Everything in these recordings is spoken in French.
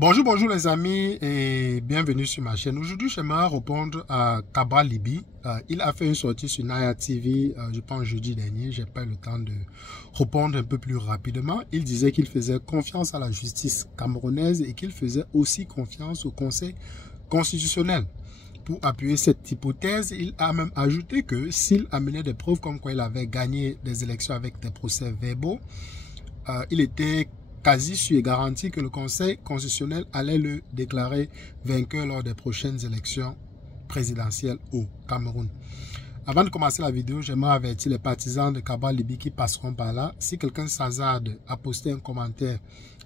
Bonjour les amis et bienvenue sur ma chaîne. Aujourd'hui, j'aimerais répondre à Cabral Libby. Il a fait une sortie sur Naya TV, je pense jeudi dernier. J'ai pas eu le temps de répondre un peu plus rapidement. Il disait qu'il faisait confiance à la justice camerounaise et qu'il faisait aussi confiance au Conseil constitutionnel. Pour appuyer cette hypothèse, il a même ajouté que s'il amenait des preuves comme quoi il avait gagné des élections avec des procès verbaux, il était quasi sûr et garanti que le Conseil constitutionnel allait le déclarer vainqueur lors des prochaines élections présidentielles au Cameroun. Avant de commencer la vidéo, j'aimerais avertir les partisans de Cabral Libby qui passeront par là. Si quelqu'un s'hasarde à poster un commentaire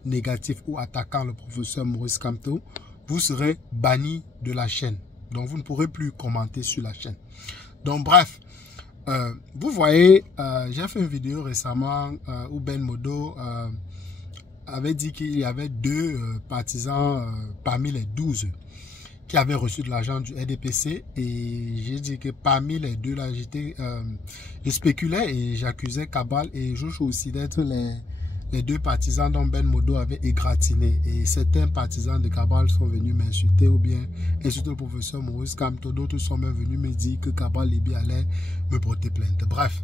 négatif ou attaquant le professeur Maurice Kamto, vous serez banni de la chaîne. Donc vous ne pourrez plus commenter sur la chaîne. Donc bref, vous voyez, j'ai fait une vidéo récemment où Ben Modo avait dit qu'il y avait deux partisans parmi les 12 qui avaient reçu de l'argent du RDPC, et j'ai dit que parmi les deux là, je spéculais et j'accusais Cabral et Jojo aussi d'être les deux partisans dont Ben Modo avait égratigné, et certains partisans de Cabral sont venus m'insulter ou bien insulter le professeur Maurice Kamto. D'autres sont même venus me dire que Cabral Libby allait me porter plainte. Bref,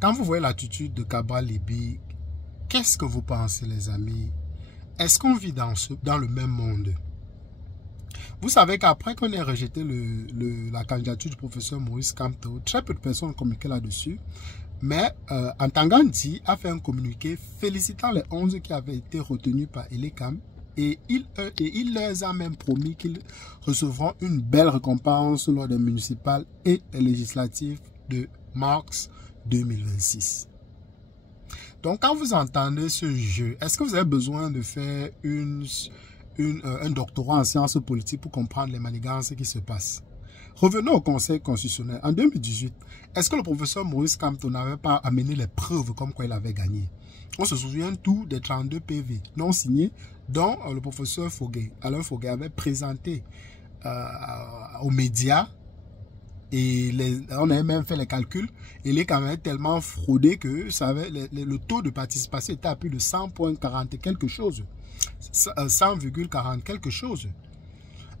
quand vous voyez l'attitude de Cabral Libby, qu'est-ce que vous pensez les amis? Est-ce qu'on vit dans le même monde? Vous savez qu'après qu'on ait rejeté la candidature du professeur Maurice Kamto, très peu de personnes ont communiqué là-dessus. Mais Ntangandi a fait un communiqué félicitant les 11 qui avaient été retenus par Elekam, et il leur a même promis qu'ils recevront une belle récompense lors des municipales et des législatives de mars 2026. Donc, quand vous entendez ce jeu, est-ce que vous avez besoin de faire un doctorat en sciences politiques pour comprendre les manigances qui se passent? Revenons au Conseil constitutionnel. En 2018, est-ce que le professeur Maurice Kamto n'avait pas amené les preuves comme quoi il avait gagné? On se souvient tout des 32 PV non signés dont le professeur Alain Foguet avait présenté aux médias. Et on avait même fait les calculs. Il est quand même tellement fraudé que le taux de participation était à plus de 100,40 quelque chose. 100,40 quelque chose.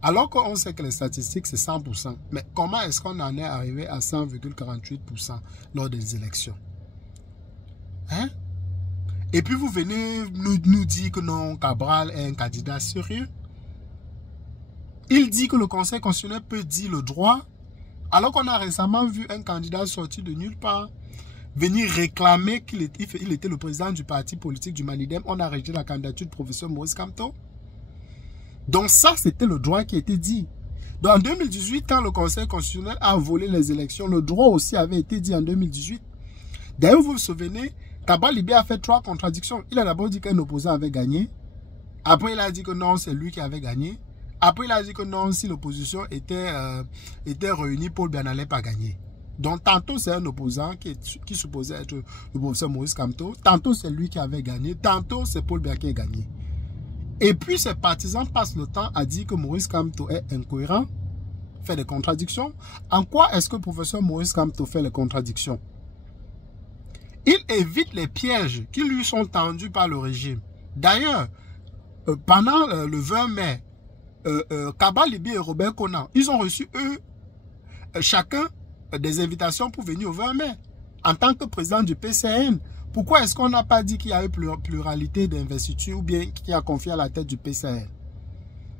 Alors qu'on sait que les statistiques, c'est 100%. Mais comment est-ce qu'on en est arrivé à 100,48% lors des élections? Hein? Et puis vous venez nous dire que non, Cabral est un candidat sérieux. Il dit que le Conseil constitutionnel peut dire le droit. Alors qu'on a récemment vu un candidat sorti de nulle part venir réclamer qu'il était le président du parti politique du Manidem. On a rejeté la candidature du professeur Maurice Kamto. Donc ça, c'était le droit qui a été dit. Donc en 2018, quand le Conseil constitutionnel a volé les élections, le droit aussi avait été dit en 2018. D'ailleurs, vous vous souvenez, Cabral Libby a fait 3 contradictions. Il a d'abord dit qu'un opposant avait gagné. Après, il a dit que non, c'est lui qui avait gagné. Après, il a dit que non, si l'opposition était réunie, Paul Biya n'allait pas gagner. Donc, tantôt, c'est un opposant qui supposait être le professeur Maurice Kamto. Tantôt, c'est lui qui avait gagné. Tantôt, c'est Paul Biya qui a gagné. Et puis, ses partisans passent le temps à dire que Maurice Kamto est incohérent, fait des contradictions. En quoi est-ce que le professeur Maurice Kamto fait les contradictions? Il évite les pièges qui lui sont tendus par le régime. D'ailleurs, pendant le 20 mai, Cabral Libby et Robert Konan, ils ont reçu eux chacun des invitations pour venir au 20 mai en tant que président du PCN. Pourquoi est-ce qu'on n'a pas dit qu'il y a eu pluralité d'investiture ou bien qui a confié à la tête du PCN?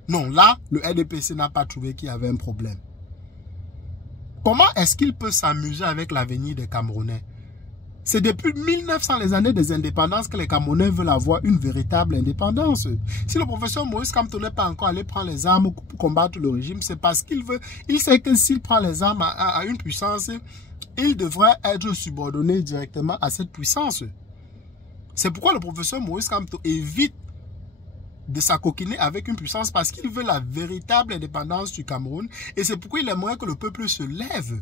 Non, là, le RDPC n'a pas trouvé qu'il y avait un problème. Comment est-ce qu'il peut s'amuser avec l'avenir des Camerounais? C'est depuis 1900, les années des indépendances, que les Camerounais veulent avoir une véritable indépendance. Si le professeur Maurice Kamto n'est pas encore allé prendre les armes pour combattre le régime, c'est parce qu'il veut. Il sait que s'il prend les armes à une puissance, il devrait être subordonné directement à cette puissance. C'est pourquoi le professeur Maurice Kamto évite de s'acoquiner avec une puissance, parce qu'il veut la véritable indépendance du Cameroun. Et c'est pourquoi il aimerait que le peuple se lève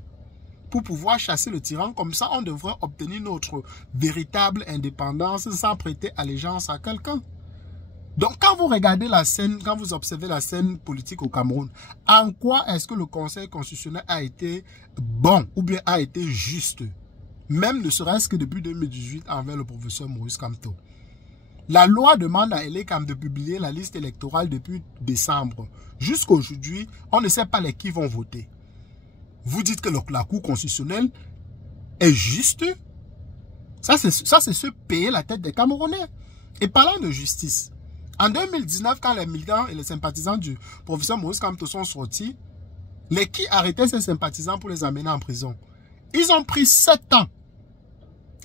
pour pouvoir chasser le tyran. Comme ça, on devrait obtenir notre véritable indépendance sans prêter allégeance à quelqu'un. Donc, quand vous regardez la scène, quand vous observez la scène politique au Cameroun, en quoi est-ce que le Conseil constitutionnel a été bon ou bien a été juste? Même ne serait-ce que depuis 2018 envers le professeur Maurice Kamto. La loi demande à l'ECAM de publier la liste électorale depuis décembre. Jusqu'à aujourd'hui, on ne sait pas les qui vont voter. Vous dites que la Cour constitutionnelle est juste. Ça, c'est se payer la tête des Camerounais. Et parlant de justice, en 2019, quand les militants et les sympathisants du professeur Maurice Kamto sont sortis, les qui arrêtaient ces sympathisants pour les amener en prison? Ils ont pris 7 ans.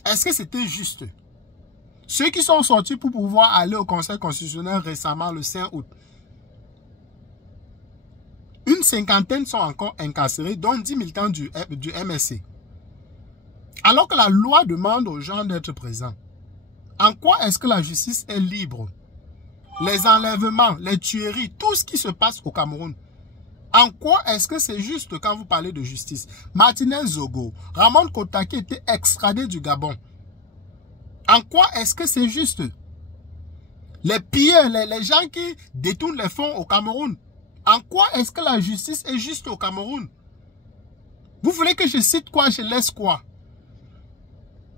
Est-ce que c'était juste? Ceux qui sont sortis pour pouvoir aller au Conseil constitutionnel récemment, le 5 août, une cinquantaine sont encore incarcérés, dont 10 militants du MSC. Alors que la loi demande aux gens d'être présents. En quoi est-ce que la justice est libre? Les enlèvements, les tueries, tout ce qui se passe au Cameroun. En quoi est-ce que c'est juste quand vous parlez de justice? Martinez Zogo, Ramon Kotaki était extradé du Gabon. En quoi est-ce que c'est juste? Les pilleurs, les gens qui détournent les fonds au Cameroun. En quoi est-ce que la justice est juste au Cameroun? Vous voulez que je cite quoi, je laisse quoi?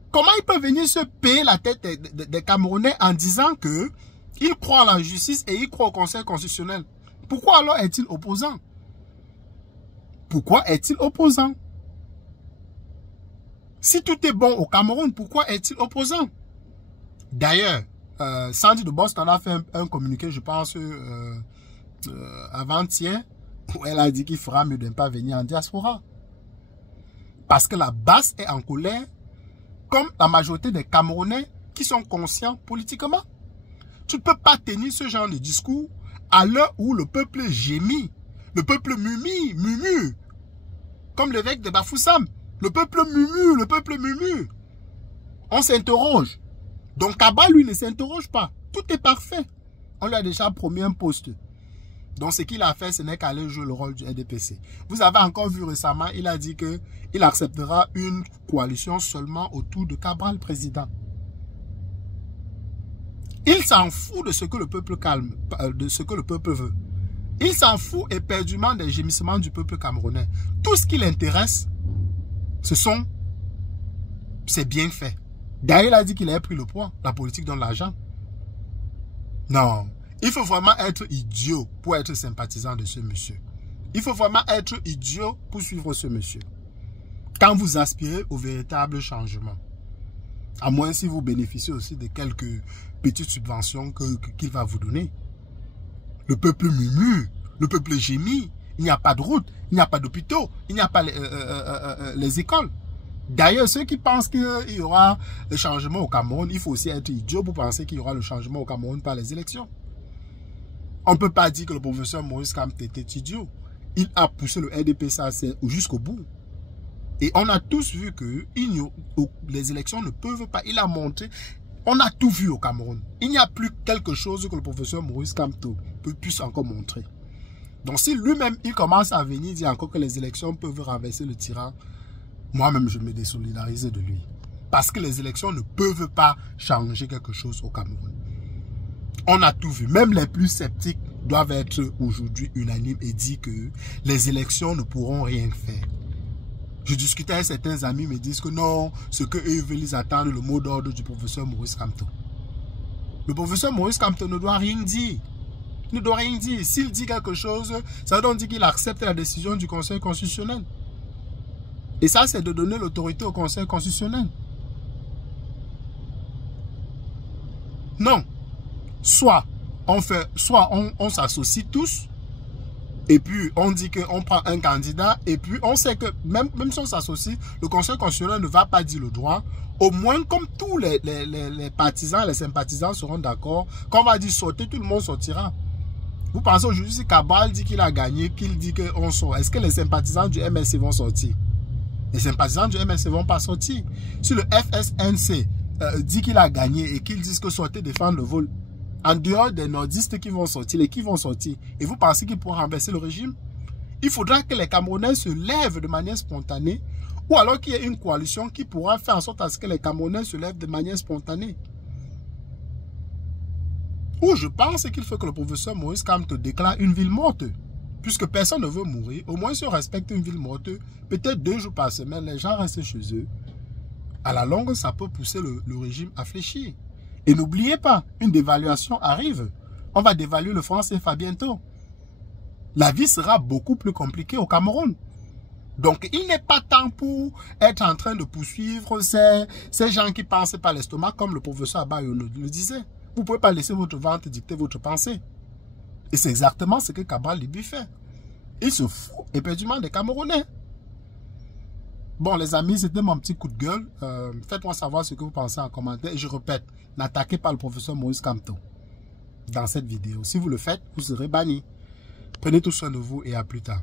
Comment ils peuvent venir se payer la tête des Camerounais en disant que ils croient à la justice et ils croient au Conseil constitutionnel? Pourquoi alors est-il opposant? Pourquoi est-il opposant? Si tout est bon au Cameroun, pourquoi est-il opposant? D'ailleurs, Sandy de Boston a fait un communiqué, je pense, avant-hier, où elle a dit qu'il fera mieux de ne pas venir en diaspora. Parce que la base est en colère, comme la majorité des Camerounais qui sont conscients politiquement. Tu ne peux pas tenir ce genre de discours à l'heure où le peuple gémit, le peuple murmure, comme l'évêque de Bafoussam. Le peuple murmure. On s'interroge. Donc Kaba, lui, ne s'interroge pas. Tout est parfait. On lui a déjà promis un poste. Donc ce qu'il a fait, ce n'est qu'aller jouer le rôle du RDPC. Vous avez encore vu récemment, il a dit qu'il acceptera une coalition seulement autour de Cabral président. Il s'en fout de ce que le peuple de ce que le peuple veut. Il s'en fout éperdument des gémissements du peuple camerounais. Tout ce qui l'intéresse, c'est bien fait. D'ailleurs, il a dit qu'il avait pris le poids. La politique donne l'argent. Non. Il faut vraiment être idiot pour être sympathisant de ce monsieur. Il faut vraiment être idiot pour suivre ce monsieur. Quand vous aspirez au véritable changement. À moins si vous bénéficiez aussi de quelques petites subventions qu'il va vous donner. Le peuple murmure, le peuple gémit. Il n'y a pas de route, il n'y a pas d'hôpitaux, il n'y a pas les écoles. D'ailleurs, ceux qui pensent qu'il y aura le changement au Cameroun, il faut aussi être idiot pour penser qu'il y aura le changement au Cameroun par les élections. On ne peut pas dire que le professeur Maurice Kamto était idiot. Il a poussé le RDPC jusqu'au bout. Et on a tous vu que les élections ne peuvent pas. Il a montré. On a tout vu au Cameroun. Il n'y a plus quelque chose que le professeur Maurice Kamto puisse encore montrer. Donc si lui-même, il commence à venir dire encore que les élections peuvent renverser le tyran, moi-même, je me désolidarise de lui. Parce que les élections ne peuvent pas changer quelque chose au Cameroun. On a tout vu. Même les plus sceptiques doivent être aujourd'hui unanimes et dire que les élections ne pourront rien faire. Je discutais avec certains amis, ils me disent que non, ce qu'eux veulent, ils attendent le mot d'ordre du professeur Maurice Kamto. Le professeur Maurice Kamto ne doit rien dire. Il ne doit rien dire. S'il dit quelque chose, ça veut dire qu'il accepte la décision du Conseil constitutionnel. Et ça, c'est de donner l'autorité au Conseil constitutionnel. Non. Soit on s'associe tous, et puis on dit qu'on prend un candidat, et puis on sait que même si on s'associe, le Conseil constitutionnel ne va pas dire le droit. Au moins, comme tous les partisans, les sympathisants seront d'accord, quand on va dire sauter, tout le monde sortira. Vous pensez aujourd'hui, si Cabral dit qu'il a gagné, qu'il dit qu'on sort, est-ce que les sympathisants du MSC vont sortir? Les sympathisants du MSC ne vont pas sortir. Si le FSNC dit qu'il a gagné et qu'ils disent que sortez défendre le vol, en dehors des nordistes qui vont sortir, les qui vont sortir, et vous pensez qu'ils pourront renverser le régime? Il faudra que les Camerounais se lèvent de manière spontanée, ou alors qu'il y ait une coalition qui pourra faire en sorte à ce que les Camerounais se lèvent de manière spontanée. Ou je pense qu'il faut que le professeur Maurice Kamto déclare une ville morte. Puisque personne ne veut mourir, au moins si on respecte une ville morte, peut-être 2 jours par semaine, les gens restent chez eux. À la longue, ça peut pousser le régime à fléchir. Et n'oubliez pas, une dévaluation arrive. On va dévaluer le franc CFA bientôt. La vie sera beaucoup plus compliquée au Cameroun. Donc, il n'est pas temps pour être en train de poursuivre ces gens qui pensent par l'estomac, comme le professeur Abayo le disait. Vous ne pouvez pas laisser votre ventre dicter votre pensée. Et c'est exactement ce que Cabral Libby fait. Il se fout éperdument des Camerounais. Bon, les amis, c'était mon petit coup de gueule. Faites-moi savoir ce que vous pensez en commentaire. Et je répète, n'attaquez pas le professeur Maurice Kamto dans cette vidéo. Si vous le faites, vous serez banni. Prenez tout soin de vous et à plus tard.